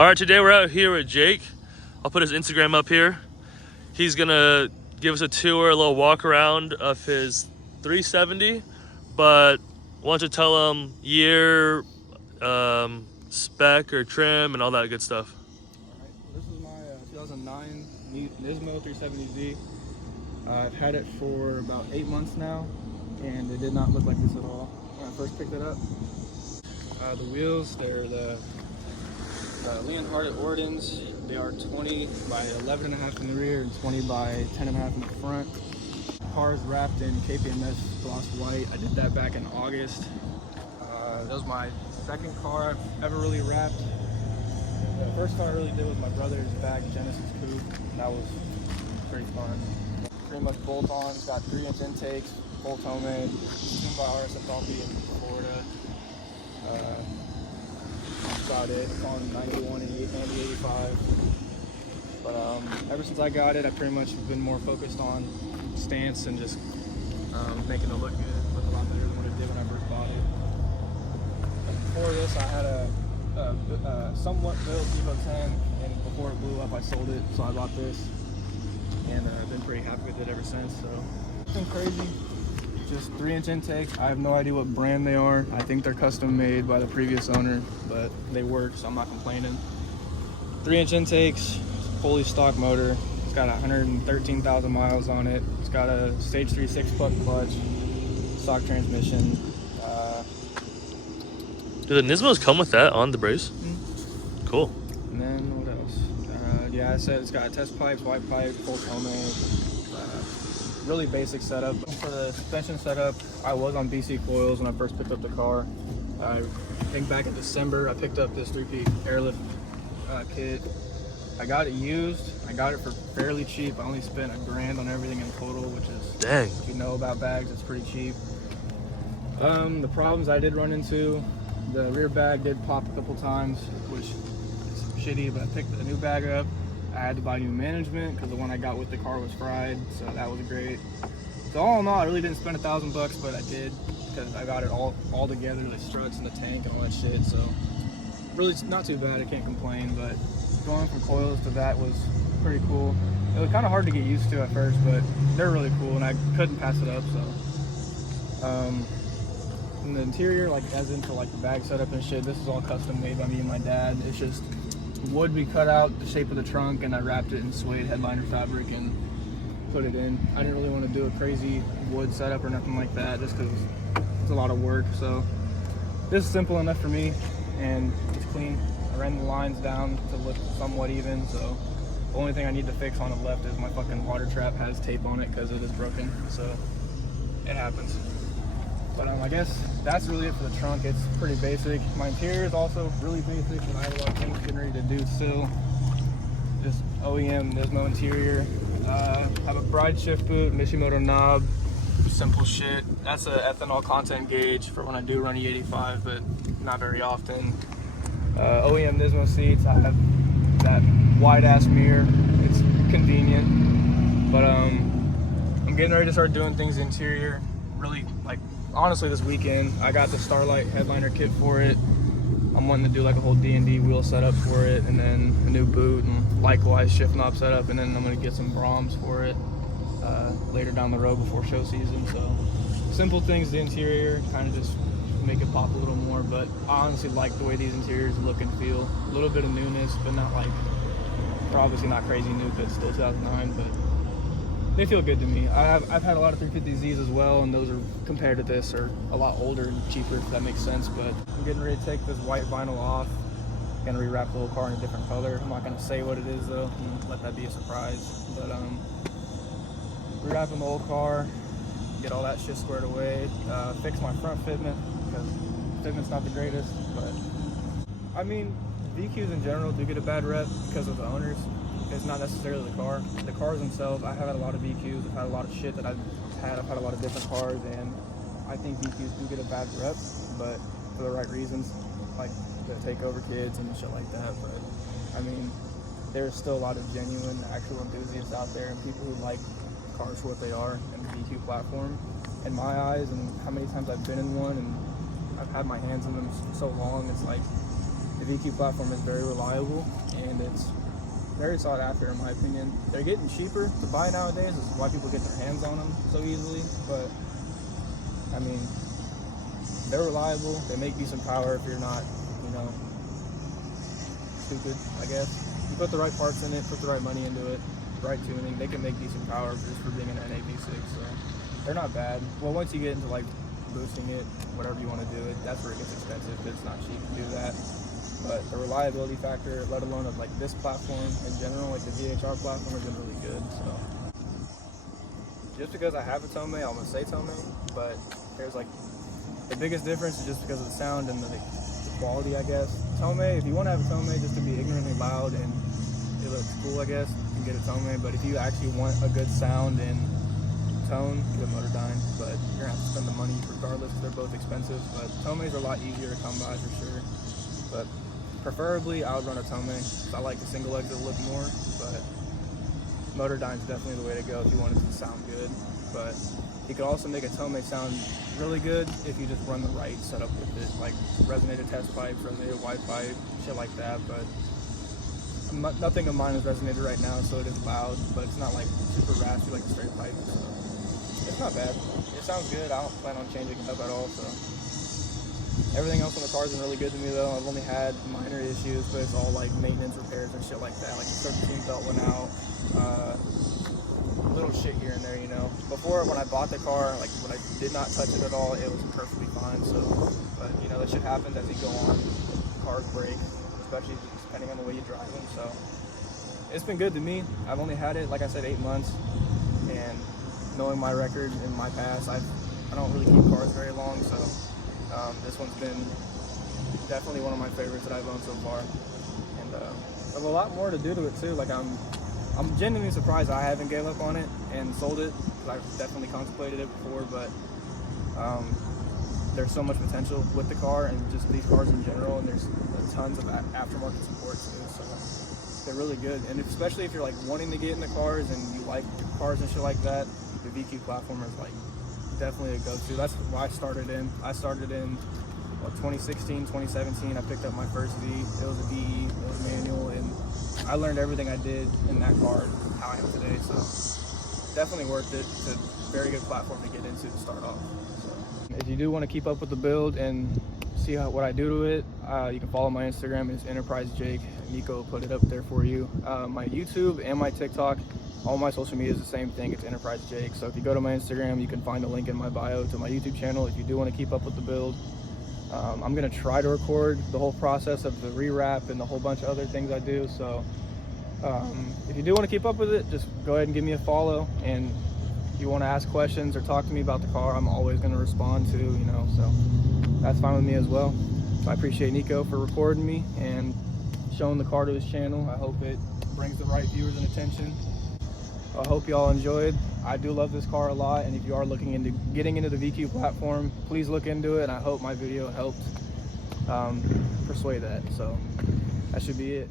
All right, today we're out here with Jake. I'll put his Instagram up here. He's gonna give us a tour, a little walk around of his 370, but want to tell him year, spec or trim and all that good stuff. All right, this is my 2009 Nismo 370z. I've had it for about 8 months now, and it did not look like this at all when I first picked it up. The wheels, they're the Leonhardt Ordens. They are 20 by 11.5 in the rear and 20 by 10.5 in the front. Car is wrapped in KPMS gloss white. I did that back in August. That was my second car I've ever really wrapped. The first car I really did was my brother's back Genesis coupe. That was pretty fun. Pretty much bolt-ons, got 3-inch intakes, bolt homemade, tuned by RSF Coffee in Florida. That's about it. It's on 91 and 85. But ever since I got it, I pretty much have been more focused on stance and just making it look good. Look a lot better than what it did when I first bought it. Before this, I had a somewhat built Evo 10, and before it blew up, I sold it, so I bought this, and I've been pretty happy with it ever since. So nothing crazy, just 3-inch intakes. I have no idea what brand they are. I think they're custom made by the previous owner, but they work, so I'm not complaining. 3-inch intakes, fully stock motor. It's got 113,000 miles on it. It's got a stage 3 6-plug clutch, stock transmission. Do the Nismos come with that on the brace? Mm-hmm. Cool. And then what else? Yeah, I said it's got test pipes, white pipe, full homemade. Really basic setup. For the suspension setup, I was on BC coils when I first picked up the car. I think back in December, I picked up this 3-peak airlift kit. I got it used. I got it for fairly cheap. I only spent $1,000 on everything in total, which is, dang. If you know about bags, it's pretty cheap. The problems I did run into, the rear bag did pop a couple times, which is shitty, but I picked a new bag up. I had to buy new management because the one I got with the car was fried, so that was great. So all in all, I really didn't spend $1,000, but I did because I got it all together, the struts and the tank and all that shit. So really, it's not too bad. I can't complain. But going from coils to that was pretty cool. It was kind of hard to get used to at first, but they're really cool, and I couldn't pass it up. So. In the interior, like as into like the bag setup and shit, this is all custom made by me and my dad. It's just wood we cut out the shape of the trunk, and I wrapped it in suede headliner fabric and put it in. I didn't really want to do a crazy wood setup or nothing like that, just because it's a lot of work. So this is simple enough for me, and it's clean. I ran the lines down to look somewhat even. So the only thing I need to fix on the left is my fucking water trap has tape on it because it is broken. So it happens. But I guess that's really it for the trunk. It's pretty basic. My interior is also really basic, and I have a lot of things getting ready to do still. Just OEM Nismo interior. Have a bride shift boot, Mishimoto knob, simple shit. That's a ethanol content gauge for when I do run E85, but not very often. OEM Nismo seats. I have that wide ass mirror. It's convenient, but I'm getting ready to start doing things interior. Really, like, honestly, this weekend I got the Starlight headliner kit for it. I'm wanting to do like a whole D&D wheel setup for it, and then a new boot, and likewise shift knob setup, and then I'm gonna get some Broms for it later down the road before show season. So simple things, the interior, kind of just make it pop a little more. But I honestly like the way these interiors look and feel. A little bit of newness, but not like, they're obviously not crazy new because it's still 2009, but they feel good to me. I've had a lot of 350Zs as well, and those are, compared to this, are a lot older and cheaper, if that makes sense. But I'm getting ready to take this white vinyl off. Gonna rewrap the whole car in a different color. I'm not gonna say what it is though, and let that be a surprise. But rewrapping the whole car, get all that shit squared away, fix my front fitment, because fitment's not the greatest. But I mean, VQs in general do get a bad rep because of the owners. It's not necessarily the car. The cars themselves, I've had a lot of VQs. I've had a lot of shit that I've had a lot of different cars, and I think VQs do get a bad rep, but for the right reasons, like the takeover kids and shit like that. But I mean, there's still a lot of genuine, actual enthusiasts out there, and people who like cars for what they are, and the VQ platform, in my eyes, and how many times I've been in one, and I've had my hands in them so long, it's like, if VQ platform is very reliable and it's very sought after in my opinion. They're getting cheaper to buy nowadays. This is why people get their hands on them so easily. But I mean, they're reliable. They make decent power if you're not, you know, stupid, I guess. You put the right parts in it, put the right money into it, right tuning, they can make decent power just for being an NAV6. So they're not bad. Well, once you get into like boosting it, whatever you want to do it, that's where it gets expensive. It's not cheap to do that. But the reliability factor, let alone of like this platform in general, like the VHR platform, has been really good. So just because I have a Tomei, I'm gonna say Tomei, but there's like the biggest difference is just because of the sound and the quality, I guess. Tomei, if you want to have a Tomei just to be ignorantly loud and it looks cool, I guess, you can get a Tomei. But if you actually want a good sound and tone, get a Motordyne. But you're gonna have to spend the money regardless. They're both expensive, but Tomeis are a lot easier to come by for sure. But preferably, I would run a Tomei. I like the single exit look more, but Motordyne's definitely the way to go if you want it to sound good. But you could also make a Tomei sound really good if you just run the right setup with it, like resonator test pipes, resonator wide pipe, shit like that. But nothing of mine is resonated right now, so it is loud, but it's not like super raspy like a straight pipe. So it's not bad. It sounds good. I don't plan on changing it up at all. So everything else on the car has been really good to me though. I've only had minor issues, but it's all like maintenance repairs and shit like that. Like the serpentine belt went out, little shit here and there, you know. Before, when I bought the car, like when I did not touch it at all, it was perfectly fine. So, but you know, that shit happens as you go on. Cars break, especially depending on the way you drive them. So it's been good to me. I've only had it, like I said, 8 months, and knowing my record in my past, I don't really keep cars very long. So this one's been definitely one of my favorites that I've owned so far, and there's a lot more to do to it too. Like I'm genuinely surprised I haven't gave up on it and sold it, because I've definitely contemplated it before, but there's so much potential with the car and just these cars in general, and there's tons of aftermarket support too, so they're really good. And especially if you're like wanting to get into cars and you like cars and shit like that, the VQ platform is like definitely a go-to. That's why I started in. I started in 2016, 2017. I picked up my first V. It was a VE, it was manual, and I learned everything I did in that car and how I am today. So definitely worth it. It's a very good platform to get into to start off. So if you do want to keep up with the build and see what I do to it, you can follow my Instagram. It's Enterprise Jake. Nico will put it up there for you. My YouTube and my TikTok, all my social media is the same thing. It's Enterprise Jake. So if you go to my Instagram, you can find a link in my bio to my YouTube channel if you do want to keep up with the build. I'm going to try to record the whole process of the rewrap and the whole bunch of other things I do. So if you do want to keep up with it, just go ahead and give me a follow. And if you want to ask questions or talk to me about the car, I'm always going to respond to, you know, so that's fine with me as well. So I appreciate Nico for recording me and showing the car to his channel. I hope it brings the right viewers and attention. I hope y'all enjoyed. I do love this car a lot, and if you are looking into getting into the VQ platform, please look into it, and I hope my video helped persuade that. So that should be it.